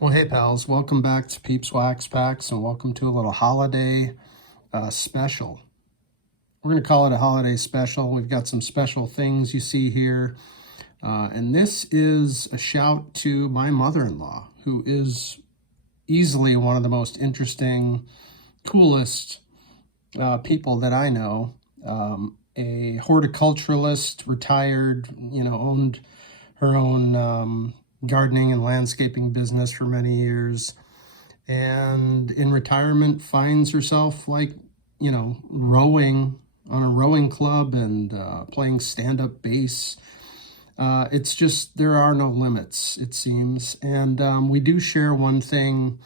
Well, hey pals, welcome back to Peeps Wax Packs and welcome to a little holiday special. We're going to call it a holiday special. We've got some special things you see here. And this is a shout to my mother-in-law, who is easily one of the most interesting, coolest people that I know. A horticulturalist, retired, owned her own gardening and landscaping business for many years, and in retirement finds herself rowing on a rowing club and playing stand-up bass. It's just, there are no limits, it seems. And we do share one thing.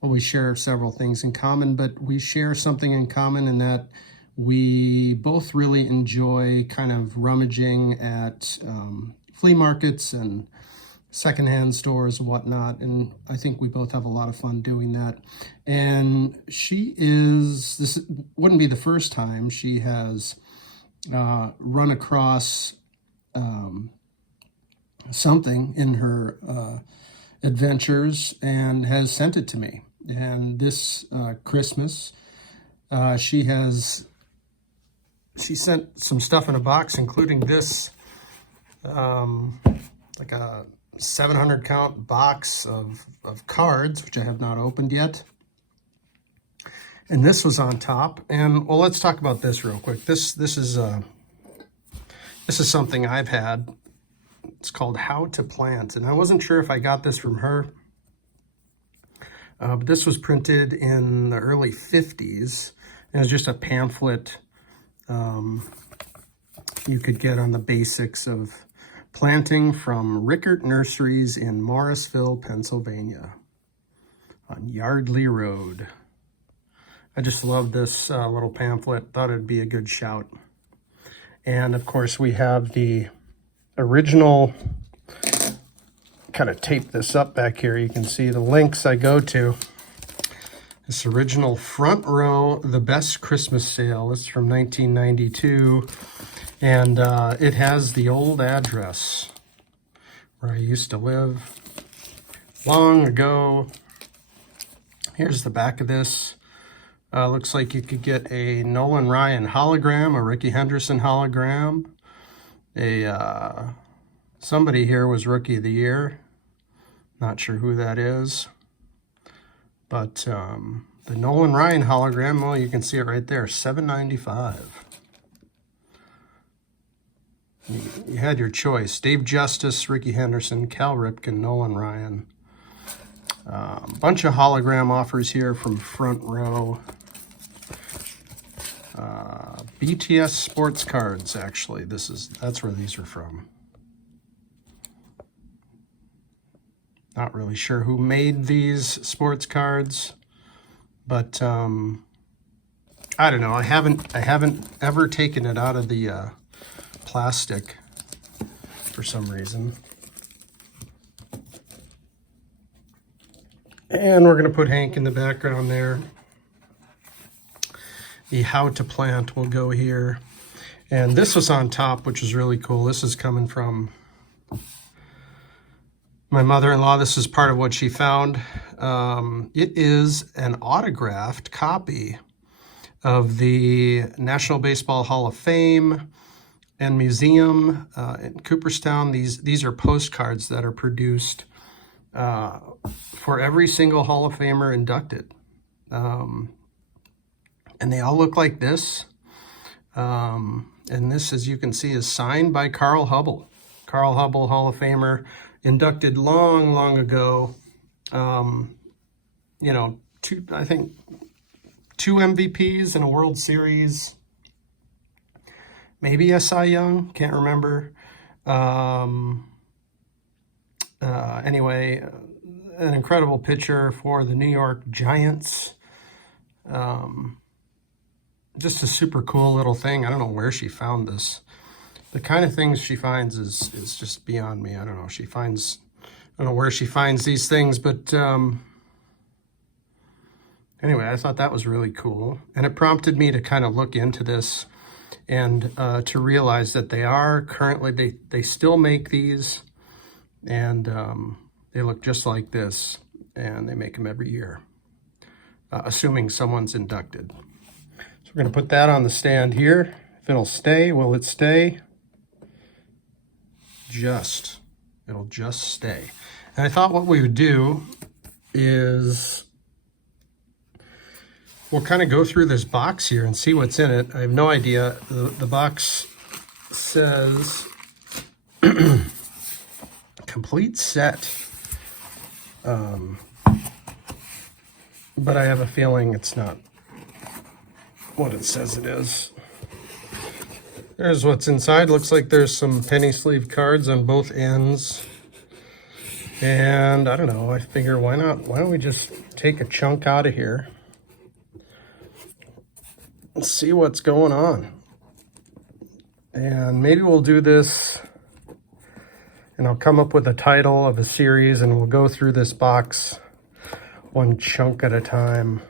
Well, we share several things in common, but we share something in common in that we both really enjoy kind of rummaging at flea markets and secondhand stores and whatnot, and I think we both have a lot of fun doing that. And this wouldn't be the first time she has run across something in her adventures and has sent it to me. And this Christmas, she sent some stuff in a box, including this, like a 700 count box of cards, which I have not opened yet. And this was on top. And well, let's talk about this real quick. This is something I've had. It's called How to Plant. And I wasn't sure if I got this from her. But this was printed in the early 50s. And it was just a pamphlet you could get on the basics of planting from Rickert Nurseries in Morrisville, Pennsylvania, on Yardley Road. I just love this little pamphlet. Thought it'd be a good shout. And of course, we have the original. Kind of tape this up back here. You can see the links I go to. This original Front Row, The Best Christmas Sale. It's from 1992. And it has the old address where I used to live long ago. Here's the back of this. Looks like you could get a Nolan Ryan hologram, a Rickey Henderson hologram. Somebody here was Rookie of the Year. Not sure who that is. But the Nolan Ryan hologram, well, you can see it right there, $7.95. You had your choice. Dave Justice, Rickey Henderson, Cal Ripken, Nolan Ryan. Bunch of hologram offers here from Front Row. BTS sports cards, actually. That's where these are from. Not really sure who made these sports cards, but I don't know. I haven't ever taken it out of the plastic for some reason. And we're going to put Hank in the background there. The How to Plant will go here. And this was on top, which is really cool. This is coming from my mother-in-law. This is part of what she found. It is an autographed copy of the National Baseball Hall of Fame and Museum in Cooperstown. These are postcards that are produced for every single Hall of Famer inducted. And they all look like this. And this, as you can see, is signed by Carl Hubbell. Carl Hubbell, Hall of Famer, inducted long ago. I think two MVPs and a World Series. Maybe a Cy Young, can't remember. Anyway, an incredible pitcher for the New York Giants. Just a super cool little thing. I don't know where she found this. The kind of things she finds is just beyond me. I don't know. I don't know where she finds these things, but anyway, I thought that was really cool. And it prompted me to kind of look into this and to realize that they are currently, they still make these, and they look just like this. and they make them every year, assuming someone's inducted. So we're going to put that on the stand here. If it'll stay, will it stay? It'll just stay. And I thought what we would do is we'll kind of go through this box here and see what's in it. I have no idea. The box says complete set. But I have a feeling it's not what it says it is. There's what's inside. Looks like there's some penny sleeve cards on both ends. And I don't know, I figure why don't we just take a chunk out of here and see what's going on. And maybe we'll do this and I'll come up with a title of a series and we'll go through this box one chunk at a time.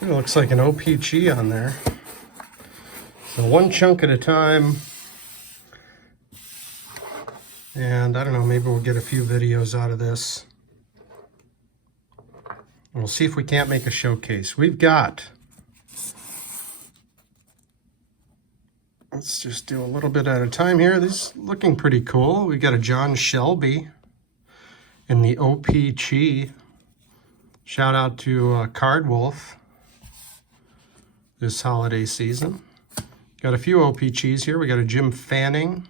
It looks like an OPG on there. So one chunk at a time. And I don't know, maybe we'll get a few videos out of this. And we'll see if we can't make a showcase. We've got, let's just do a little bit at a time here. This is looking pretty cool. We got a John Shelby in the OPG. Shout out to Card Wolf this holiday season. Got a few OPGs here. We got a Jim Fanning,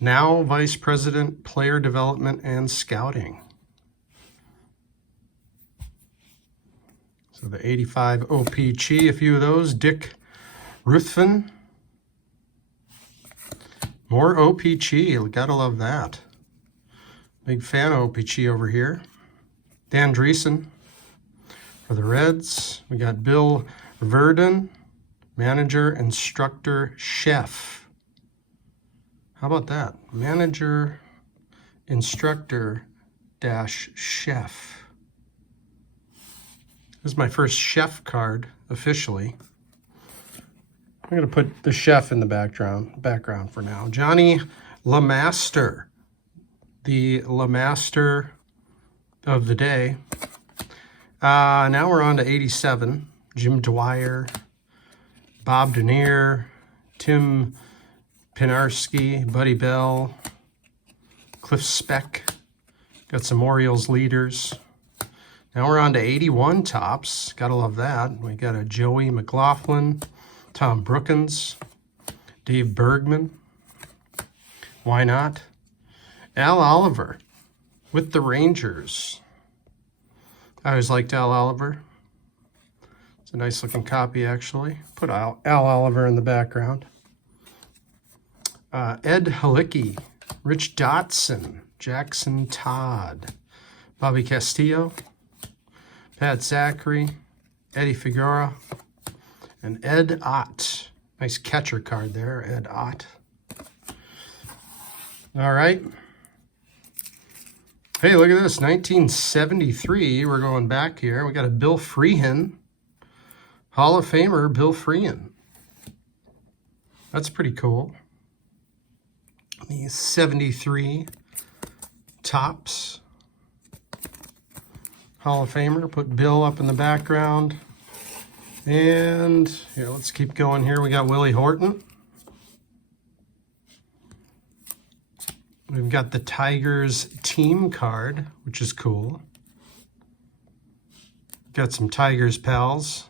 now Vice President, Player Development and Scouting. So the 85 OPG, a few of those. Dick Ruthven. More OPG, gotta love that. Big fan of OPG over here. Dan Dreesen for the Reds. We got Bill Verdon, Manager, Instructor, Chef. How about that? Manager, Instructor, dash, Chef. This is my first Chef card, officially. I'm going to put the Chef in the background for now. Johnny LeMaster, the LeMaster of the day. Now we're on to 87. Jim Dwyer, Bob Denier, Tim Pinarski, Buddy Bell, Cliff Speck. Got some Orioles leaders. Now we're on to 81 tops. Gotta love that. We got a Joey McLaughlin, Tom Brookins, Dave Bergman. Why not? Al Oliver with the Rangers. I always liked Al Oliver. It's a nice looking copy, actually. Put Al Oliver in the background. Ed Halicki, Rich Dotson, Jackson Todd, Bobby Castillo, Pat Zachary, Eddie Figueroa, and Ed Ott. Nice catcher card there, Ed Ott. All right. Hey, look at this, 1973. We're going back here. We got a Bill Freehan, Hall of Famer Bill Freehan. That's pretty cool. The 73 tops. Hall of Famer. Put Bill up in the background. And here, let's keep going here. We got Willie Horton. We've got the Tigers team card, which is cool. Got some Tigers pals.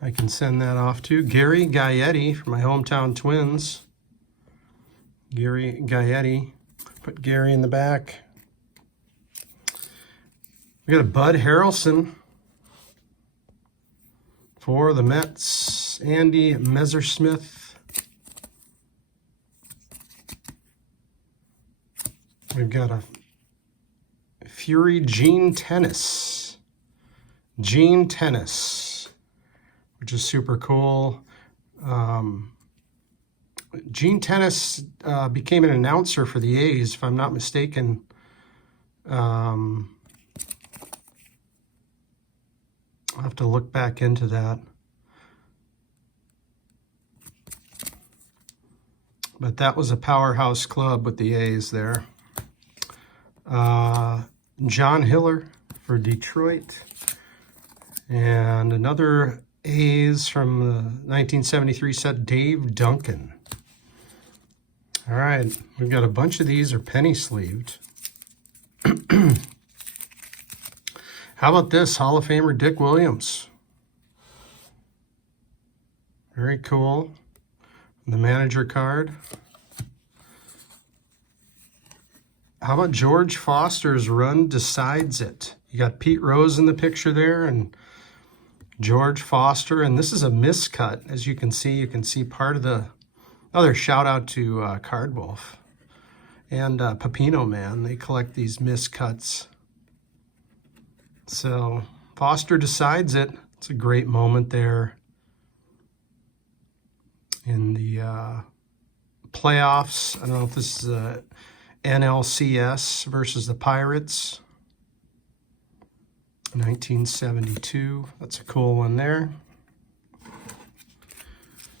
I can send that off to Gary Gaetti for my hometown Twins. Gary Gaetti. Put Gary in the back. We got a Bud Harrelson for the Mets. Andy Messersmith. We've got a Fury Gene Tennis. Gene Tennis, which is super cool. Gene Tennis became an announcer for the A's, if I'm not mistaken. I'll have to look back into that. But that was a powerhouse club with the A's there. John Hiller for Detroit. And another A's from the 1973 set, Dave Duncan. All right, we've got a bunch of these are penny sleeved. How about this, Hall of Famer Dick Williams? Very cool. The manager card. How about George Foster's Run Decides It? You got Pete Rose in the picture there and George Foster. And this is a miscut. As you can see part of the other shout out to Card Wolf and Pepino Man. They collect these miscuts. So Foster Decides It. It's a great moment there in the playoffs. I don't know if this is NLCS versus the Pirates. 1972. That's a cool one there.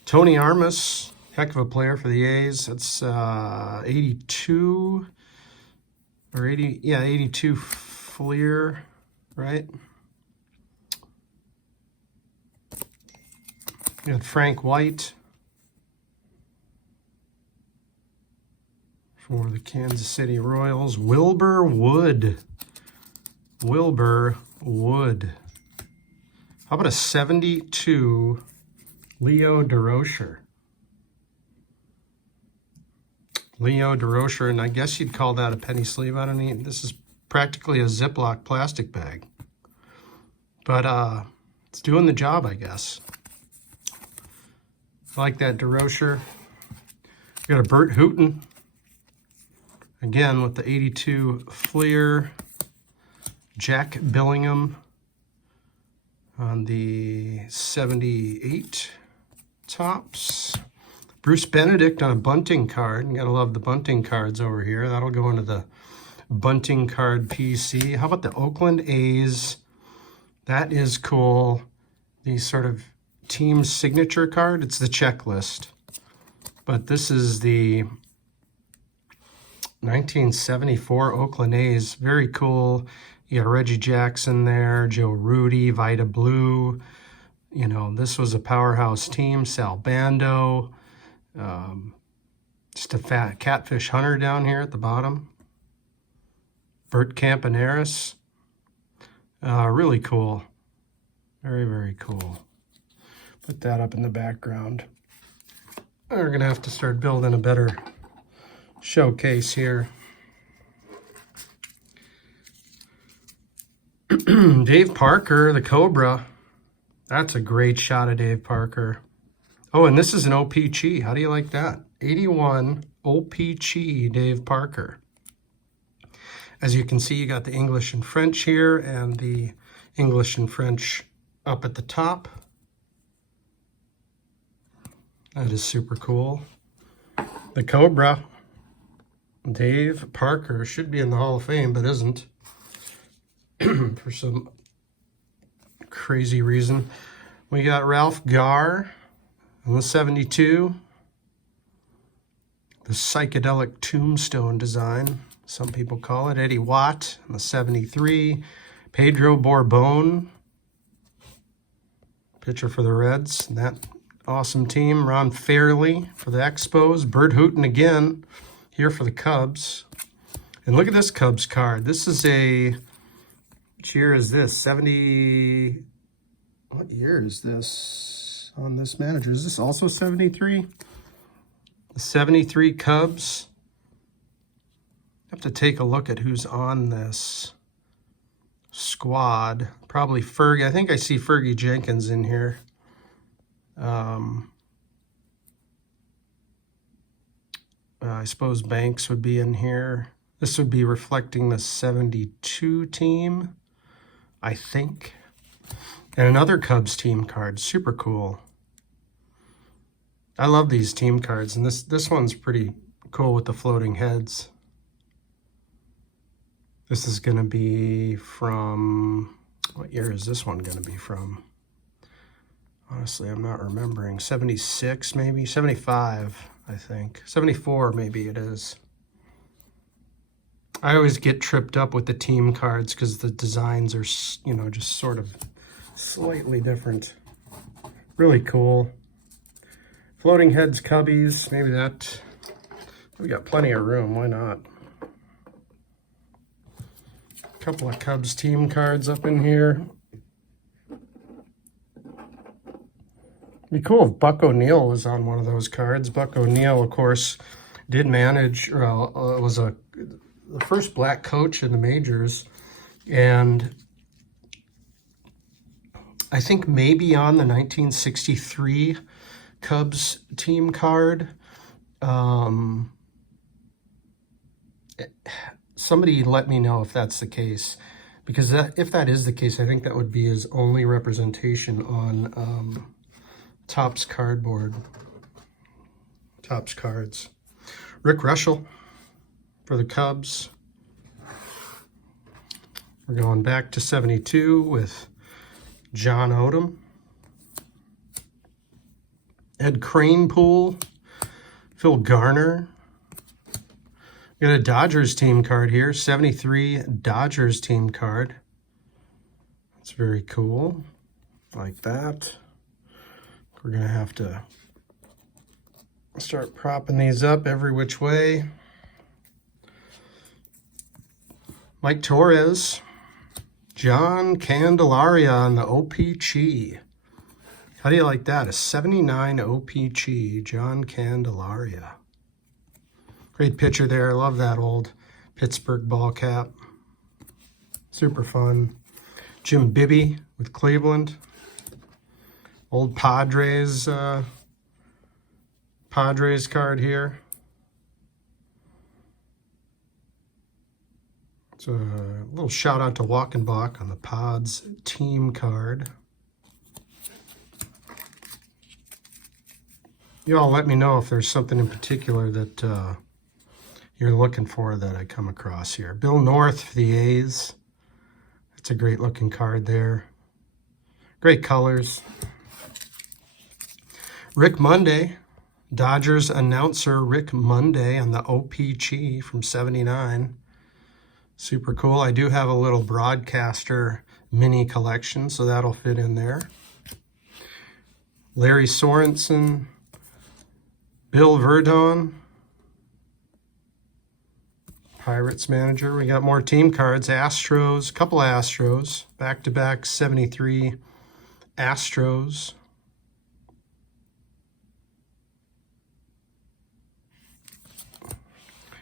Tony Armas, heck of a player for the A's. That's 82 or 80. Yeah, 82 Fleer, right? You got Frank White for the Kansas City Royals. Wilbur Wood. Wilbur Wood. How about a 72 Leo DeRocher? Leo DeRocher, and I guess you'd call that a penny sleeve. I don't need, this is practically a Ziploc plastic bag. But it's doing the job, I guess. I like that DeRocher. We got a Bert Hooton. Again, with the 82 Fleer. Jack Billingham on the 78 Topps. Bruce Benedict on a bunting card. You gotta love the bunting cards over here. That'll go into the bunting card PC. How about the Oakland A's? That is cool. The sort of team signature card. It's the checklist. But this is the 1974 Oakland A's. Very cool. You got Reggie Jackson there, Joe Rudy, Vida Blue. You know, this was a powerhouse team. Sal Bando. Just a fat catfish hunter down here at the bottom. Bert Campaneris. Really cool. Very, very cool. Put that up in the background. We're going to have to start building a better showcase here. Dave Parker, the Cobra. That's a great shot of Dave Parker. Oh, and this is an OPC. How do you like that? 81 OPC Dave Parker. As you can see, you got the English and French here and the English and French up at the top. That is super cool. The Cobra, Dave Parker, should be in the Hall of Fame, but isn't. For some crazy reason. We got Ralph Garr on the 72. The psychedelic tombstone design, some people call it. Eddie Watt on the 73. Pedro Borbon, pitcher for the Reds. That awesome team. Ron Fairley for the Expos. Bert Hooton again here for the Cubs. And look at this Cubs card. This is a... Which year is this? 70... What year is this on this manager? Is this also 73? The 73 Cubs. I have to take a look at who's on this squad. Probably Fergie. I think I see Fergie Jenkins in here. I suppose Banks would be in here. This would be reflecting the 72 team, I think. And another Cubs team card, super cool. I love these team cards, and this one's pretty cool with the floating heads. This is gonna be from, what year is this one gonna be from? Honestly, I'm not remembering. 76 maybe, 75, I think. 74 maybe it is. I always get tripped up with the team cards because the designs are, you know, just sort of slightly different. Really cool. Floating heads cubbies, maybe that. We got plenty of room, why not? A couple of Cubs team cards up in here. It'd be cool if Buck O'Neil was on one of those cards. Buck O'Neil, of course, did manage, was the first black coach in the majors, and I think maybe on the 1963 Cubs team card. Somebody let me know if that's the case, because if that is the case, I think that would be his only representation on Topps cardboard. Topps cards. Rick Russell for the Cubs. We're going back to 72 with John Odom. Ed Kranepool, Phil Garner. We got a Dodgers team card here, 73 Dodgers team card. That's very cool, like that. We're gonna have to start propping these up every which way. Mike Torres, John Candelaria on the OPC. How do you like that? A 79 OPC, John Candelaria. Great picture there. I love that old Pittsburgh ball cap. Super fun. Jim Bibby with Cleveland. Old Padres card here. It's a little shout out to Walkenbach on the Pods team card. You all let me know if there's something in particular that you're looking for that I come across here. Bill North for the A's. That's a great looking card there. Great colors. Rick Monday, Dodgers announcer Rick Monday on the OPC from 79. Super cool. I do have a little broadcaster mini collection, so that'll fit in there. Larry Sorensen, Bill Verdon, Pirates manager. We got more team cards. Astros, couple of Astros, back-to-back 73 Astros.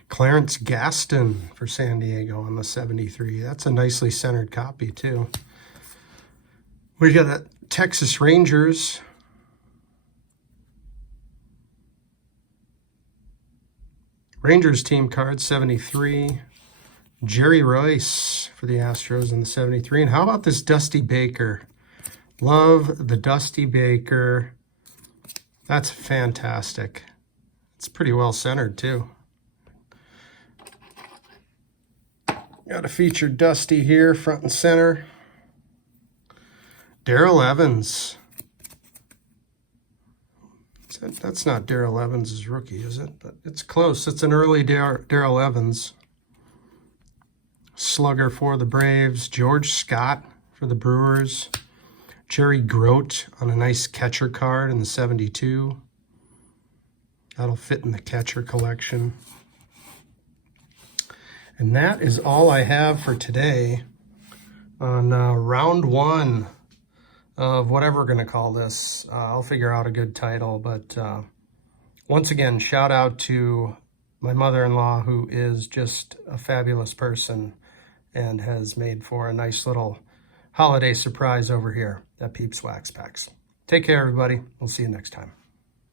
Clarence Gaston for San Diego on the 73. That's a nicely centered copy too. We got a Texas Rangers. Rangers team card, 73. Jerry Royce for the Astros in the 73. And how about this Dusty Baker? Love the Dusty Baker. That's fantastic. It's pretty well centered too. Got a featured Dusty here, front and center. Darrell Evans. That's not Darrell Evans' rookie, is it? But it's close. It's an early Darrell Evans. Slugger for the Braves. George Scott for the Brewers. Jerry Grote on a nice catcher card in the 72. That'll fit in the catcher collection. And that is all I have for today on round one of whatever we're going to call this. I'll figure out a good title. But once again, shout out to my mother-in-law, who is just a fabulous person and has made for a nice little holiday surprise over here at Peeps Wax Packs. Take care, everybody. We'll see you next time.